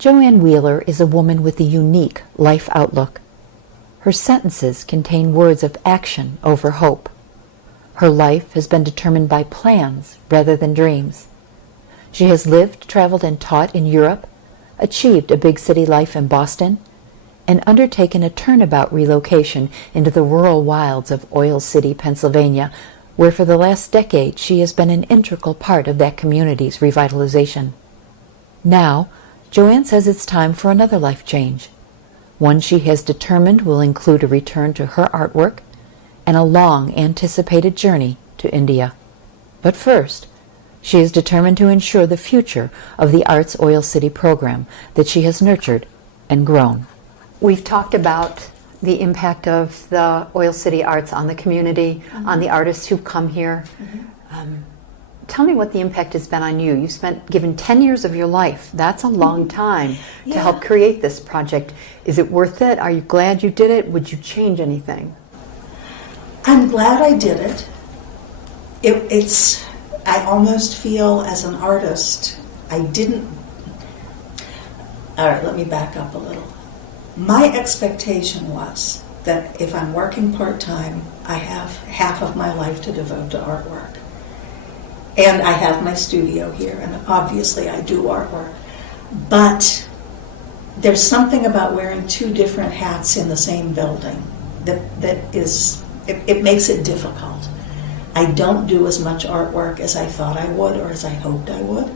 Joanne Wheeler is a woman with a unique life outlook. Her sentences contain words of action over hope. Her life has been determined by plans rather than dreams. She has lived, traveled, and taught in Europe, achieved a big city life in Boston, and undertaken a turnabout relocation into the rural wilds of Oil City, Pennsylvania, where for the last decade she has been an integral part of that community's revitalization. Now, Joanne says it's time for another life change, one she has determined will include a return to her artwork and a long-anticipated journey to India. But first, she is determined to ensure the future of the Arts Oil City program that she has nurtured and grown. We've talked about the impact of the Oil City Arts on the community, on the artists who've come here. Tell me what the impact has been on you. You've given 10 years of your life. That's a long time to help create this project. Is it worth it? Are you glad you did it? Would you change anything? I'm glad I did it. I almost feel as an artist, all right, let me back up a little. My expectation was that if I'm working part-time, I have half of my life to devote to artwork. And I have my studio here, and obviously I do artwork. But there's something about wearing two different hats in the same building it makes it difficult. I don't do as much artwork as I thought I would or as I hoped I would.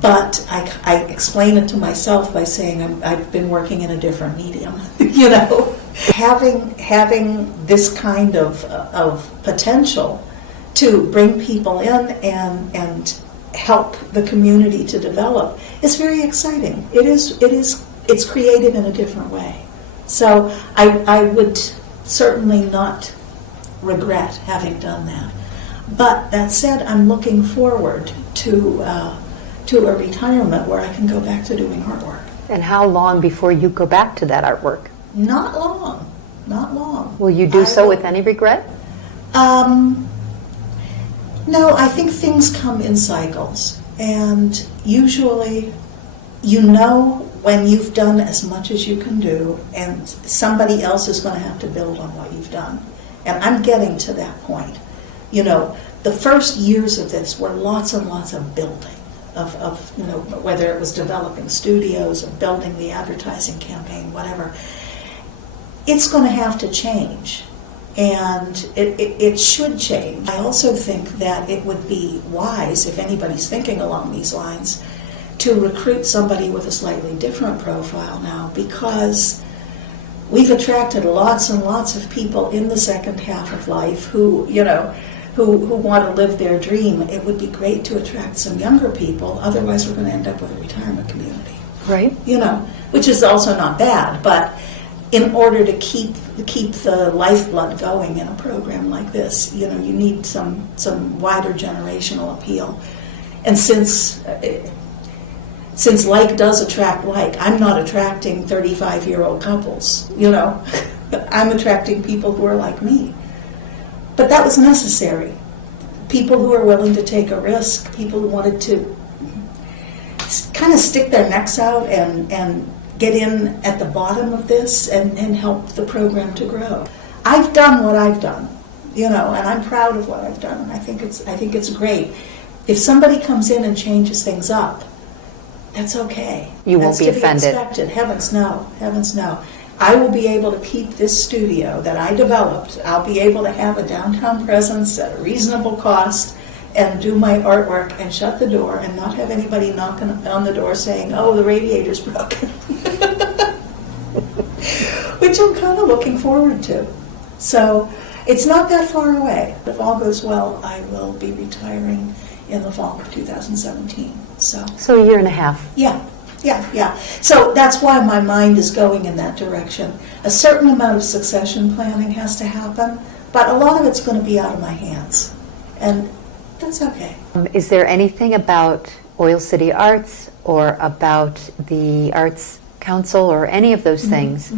But I explain it to myself by saying I've been working in a different medium, you know. Having this kind of potential to bring people in and help the community to develop is very exciting. It's creative in a different way. So I would certainly not regret having done that. But that said, I'm looking forward to a retirement where I can go back to doing artwork. And how long before you go back to that artwork? Not long. Not long. Will you do so with any regret? No, I think things come in cycles. And usually, you know when you've done as much as you can do, and somebody else is going to have to build on what you've done. And I'm getting to that point. You know, the first years of this were lots and lots of building, of you know, whether it was developing studios or building the advertising campaign, whatever. It's going to have to change. And it should change. I also think that it would be wise, if anybody's thinking along these lines, to recruit somebody with a slightly different profile now, because we've attracted lots and lots of people in the second half of life who, you know, who want to live their dream. It would be great to attract some younger people, otherwise we're going to end up with a retirement community. Right. You know, which is also not bad, but in order to keep the lifeblood going in a program like this, you know, you need some wider generational appeal. And since like does attract like, I'm not attracting 35-year-old couples, you know. I'm attracting people who are like me. But that was necessary. People who are willing to take a risk, people who wanted to kind of stick their necks out and get in at the bottom of this and help the program to grow. I've done what I've done, you know, and I'm proud of what I've done, and I think it's great. If somebody comes in and changes things up, that's okay. You won't be offended. That's to be expected. Heavens no. Heavens no. I will be able to keep this studio that I developed. I'll be able to have a downtown presence at a reasonable cost and do my artwork and shut the door and not have anybody knocking on the door saying, oh, the radiator's broken. Which I'm kind of looking forward to. So it's not that far away. If all goes well, I will be retiring in the fall of 2017. So a year and a half. Yeah. So that's why my mind is going in that direction. A certain amount of succession planning has to happen, but a lot of it's going to be out of my hands. And that's okay. Is there anything about Oil City Arts or about the Arts Council or any of those things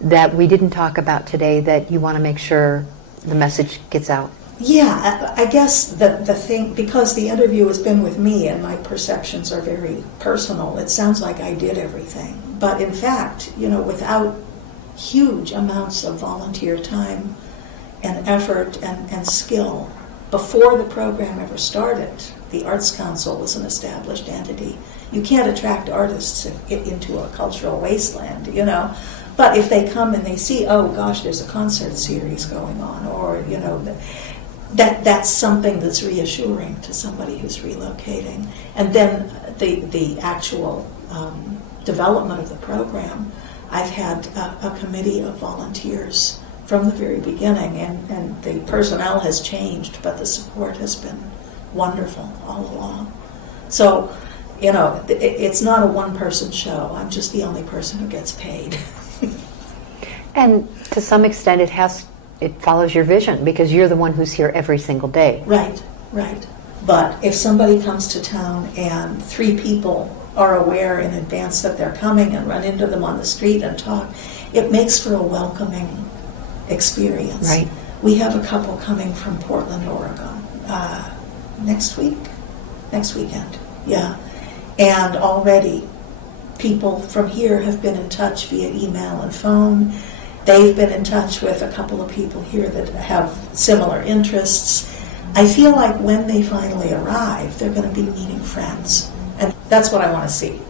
that we didn't talk about today that you want to make sure the message gets out? Yeah, I guess the thing, because the interview has been with me and my perceptions are very personal, it sounds like I did everything. But in fact, without huge amounts of volunteer time and effort and skill, before the program ever started, the Arts Council was an established entity. You can't attract artists into a cultural wasteland, But if they come and they see, oh gosh, there's a concert series going on, or, that's something that's reassuring to somebody who's relocating. And then the actual development of the program, I've had a committee of volunteers from the very beginning, and the personnel has changed, but the support has been wonderful all along. So, it's not a one-person show. I'm just the only person who gets paid. And to some extent it follows your vision, because you're the one who's here every single day. Right. But if somebody comes to town and 3 people are aware in advance that they're coming and run into them on the street and talk, it makes for a welcoming experience. Right. We have a couple coming from Portland, Oregon, next weekend, yeah. And already people from here have been in touch via email and phone. They've been in touch with a couple of people here that have similar interests. I feel like when they finally arrive, they're going to be meeting friends. And that's what I want to see,